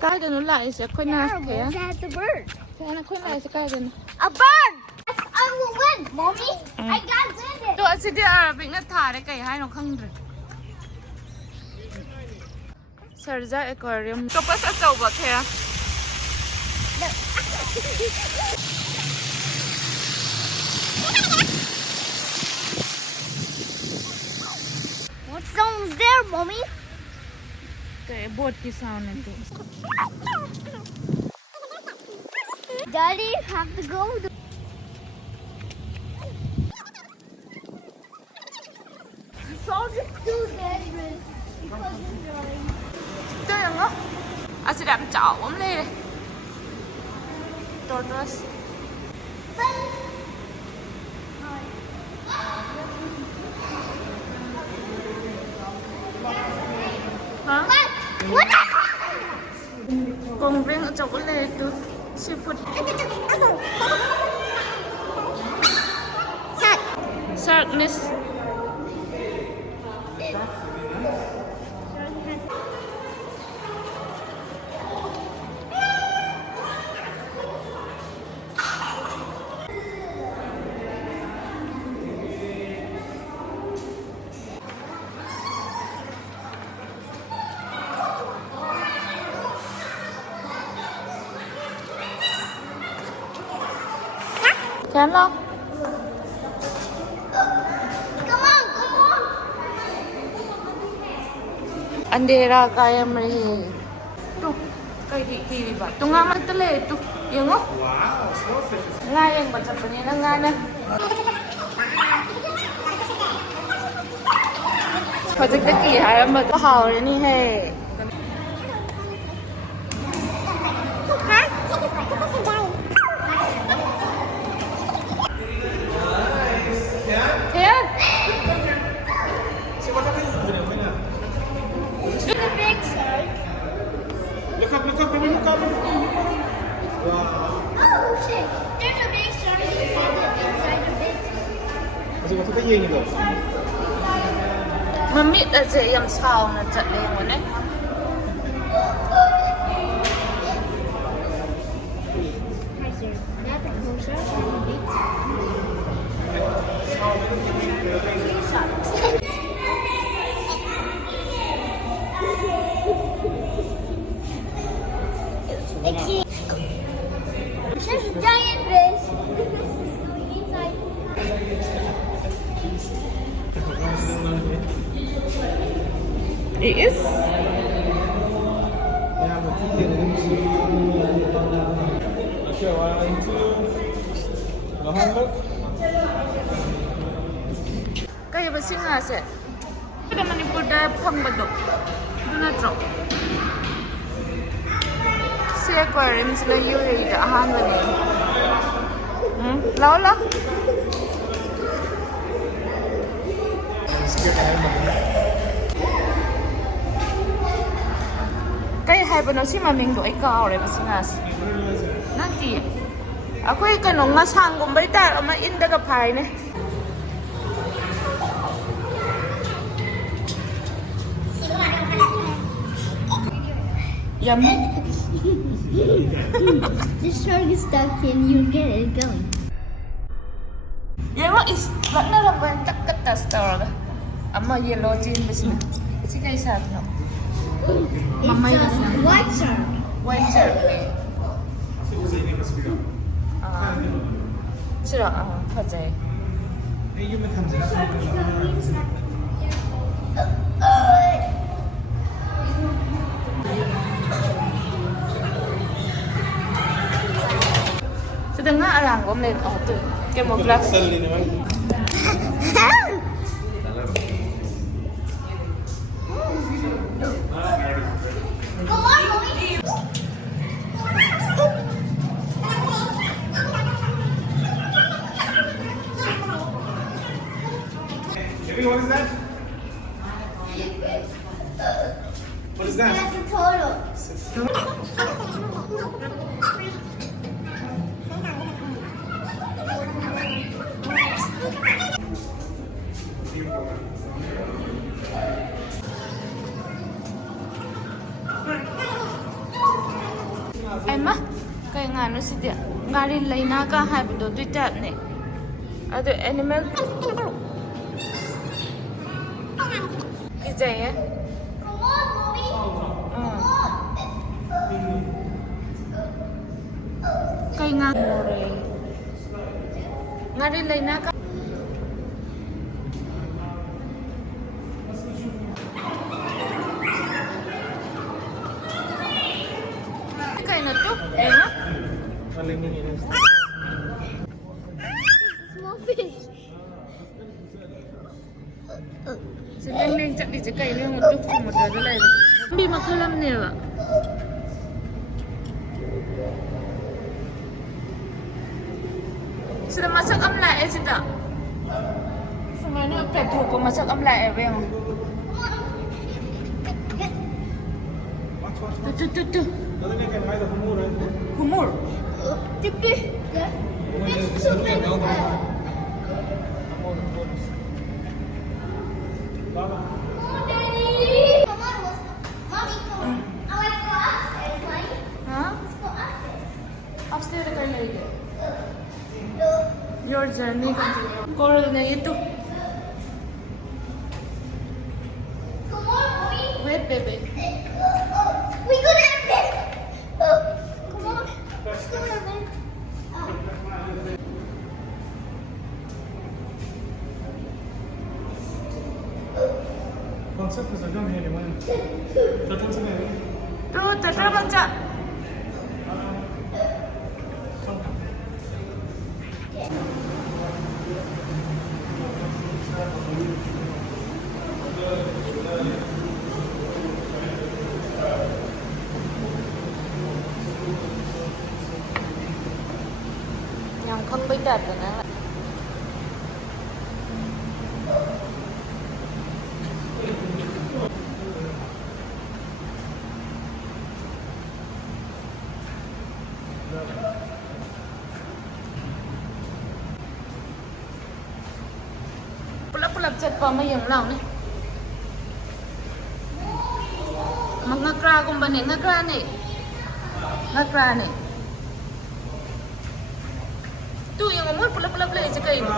Kaya no la is ako na kaya. That's a bird. Kaya ako na is kaya no. A bird! I will win, mommy. I got win it. To asi di Arabic na thare kay hai no khangdre. Sarja Aquarium. To pas achauba kaya. What sound's there, mommy? Kaya boat ki sound nito. Daddy, have to go. Salt is too dangerous because it's drying. Ito yung nga. Asi dam chao om le. Tortoise. Hả? What? Con riêng ở trong cái lề từ seafood. Shark. Sharkness. Can lo? Come on, come on. Andera kaya mari. Tu kay di ba? Tu nga man tale tu. Yung oh. Wow, smallfish. Nga yung bata pa niya nga na. Pagdagdagi haram ba hao ni he. Ayan. See what happened? There's a big shark. Look up, baby, look up. Wow. Oh shit! There's a big shark inside the big. Also, what are you doing? Mami ta je yam sao na chat le mo ne. Hi sir, that's a cool shark. There's a giant fish. Going inside. It is. Yeah, but you get it. Okay, 1, 2. Ahanba. Kaya ba singa se? Kada Manipur da phang ba do. Do na tro. Si aquarium sila UAE da Ahanba ni. Lao la. Kaya hai ba no si maming do ay ka ore ba singa se? Nanti. Ako ay kanong nga sanggong balitar ama inda ka phai ne. Yummy. The shark is stuck and you get it going. Yung is wag na lang ba takkatas tawag. Ama yellow chin ba sila? Sige isa no. Mamay na siya. White shark. White shark. 싫어. 맞아요. You may come to Sedang arang gom lên tu cái một lát. Suddenly, no. Come on, mommy. Baby, what is that? What is that? That's a total. Emma, kay nga no si dia. Ngarin lay na ka habi do Twitter ne. Ado animal. Kijay ya. Come on, mommy. Come on. Kay nga more. Ngarin lay na ka. Kay na to. Emma. Small fish. Sebenarnya cak di cakap ini untuk semua dah lain. Bi makalam ni lah. Sudah masak amla sudah. Sebenarnya petrol ko masak amla bang. Tu. Doesn't it get by the humor, right? Humur. Tipi. Fish so big. Baba. Oh, Daddy. Come on, mommy, come on. I want to go upstairs, mommy. Huh? Let's go upstairs. Upstairs kay lagi. No. Your journey. Coral na ito. Come on, mommy. Wait, baby. We go there, babe. Come on. Let's go there, babe. Concept is a gun here, man. Turtles in there. Tu, terang cak. Yang không biết đặt rồi nè. Pulap-pulap chat pa may yung lang ni. Magngakra kung ba ni? Ngakra ni. Ngakra ni. Tu yang umur pulap-pulap lagi cakap ini.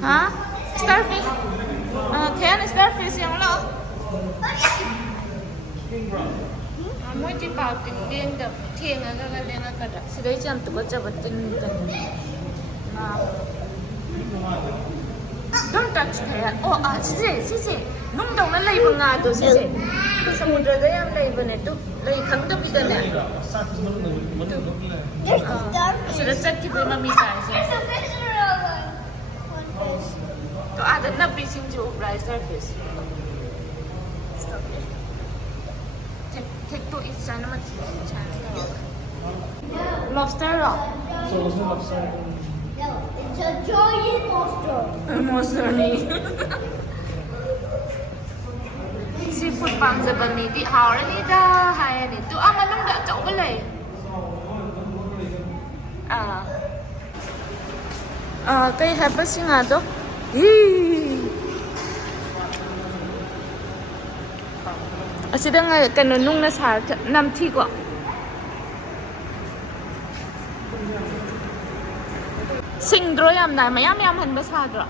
Ha? Starfish? Kaya starfish yang lo. Mỗi chỉ bảo tình điên đập thiền ở cái lên ở cái đó, sau đấy chăm tụi con chăm tình tình. Don't touch her. Oh, sisi. Nung dong na lay bang nga to, sisi. Samudra da yan lay ba nito? Lay khang da pita na. There's a starfish. Sudah chat kita mamisa. There's a fish around one fish. To ada na fishing jo fly surface. Stop it. Take to each sana mati. Lobster rock. So what's the lobster? No, it's a giant monster. Monster ni. Seafood pang sa bami di hao ni da hai ni. Tu ang anong da chau ba lay. Kay haba si nga to. Asida nga kanunong na sa namti ko. Singdro yam na mayam han ba sa dro.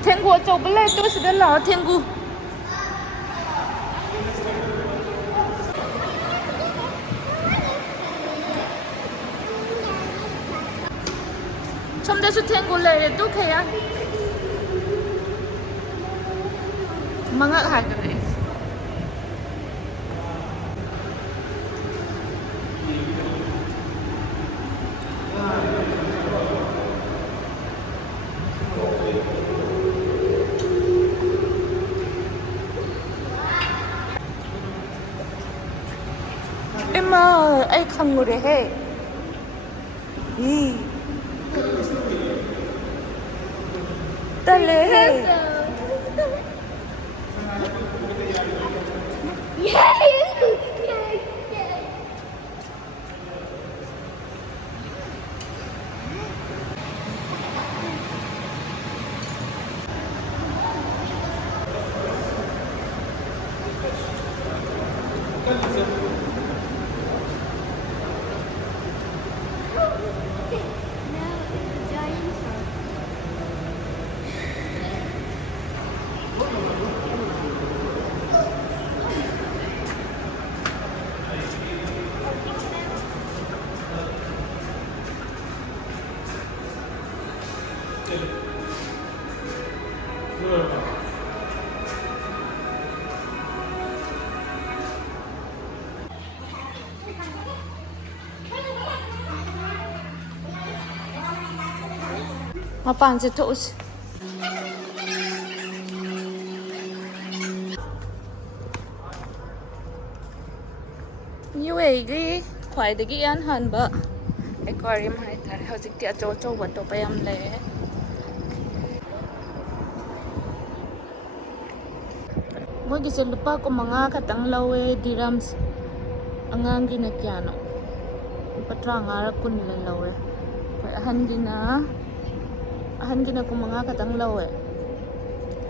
Tengu chau ba lay to sida la tengu. Trong su tengu lay to kaya. Mga hagre. Emma, ay kangure he. Dale he. Mapaan toes. UAE khwaidagi Ahanba Aquarium haitare hojikti acho ba to payam le. Mogi se lupa ko mga katang lawe dirhams angang gina kyano. Patra ngara kun la lawe. Kay ahan gina ko mga katang lawe.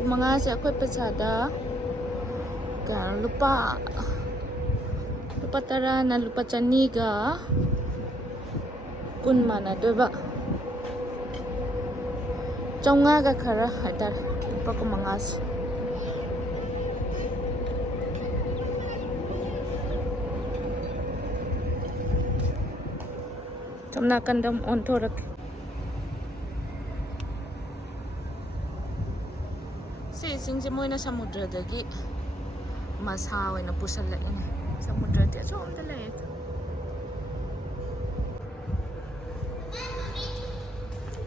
Kung mga si ako'y pesada kaya lupa tara na lupa chaniga kun mana diba trong nga ga khara hatar lupa ko mga si Kamna kandam on thorak si singsi mo na samudra dagi mas haway na pusala ini samudra ti so om dala ito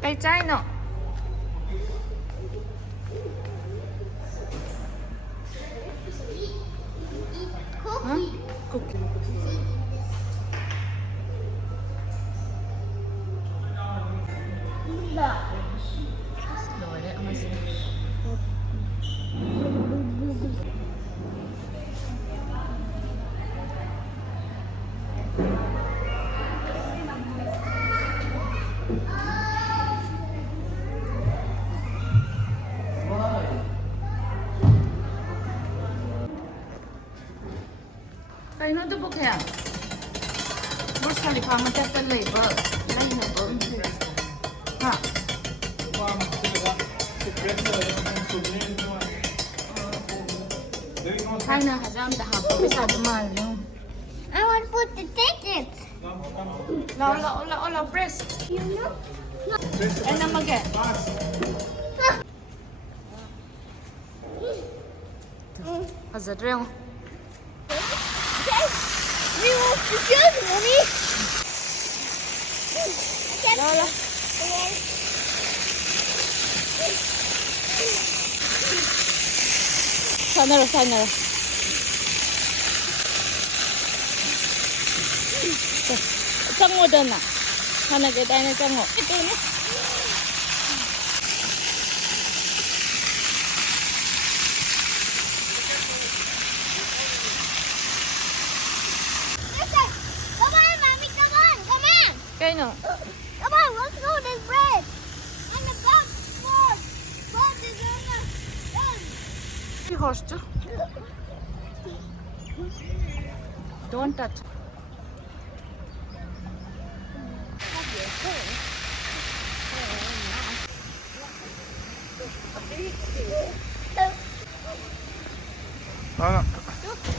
kay chay no huh? Cookie. Lord, amazing. Kaya no to book ya. Burj Khalifa matatal labor. Lain na ba? Ha. Kaya na hazam dah apa bisa demal no. I want to put the tickets. La press. You know? Ay na mag Hazard real. We want to shoot, mommy. Lola. Sana ra. Chango dana. Hana ke dai na chango. Listen, come on, mommy, come on. Kay no. Come on, let's go to this bridge. On the back floor. Boat is on the Ki hostu. Don't touch.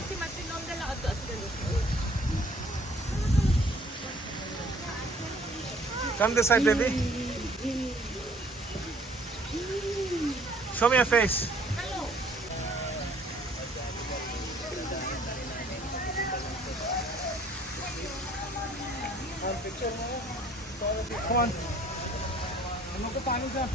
Si Martinom dala ato as Come this side, baby. Show me your face. Come on. Ano ko paano siya?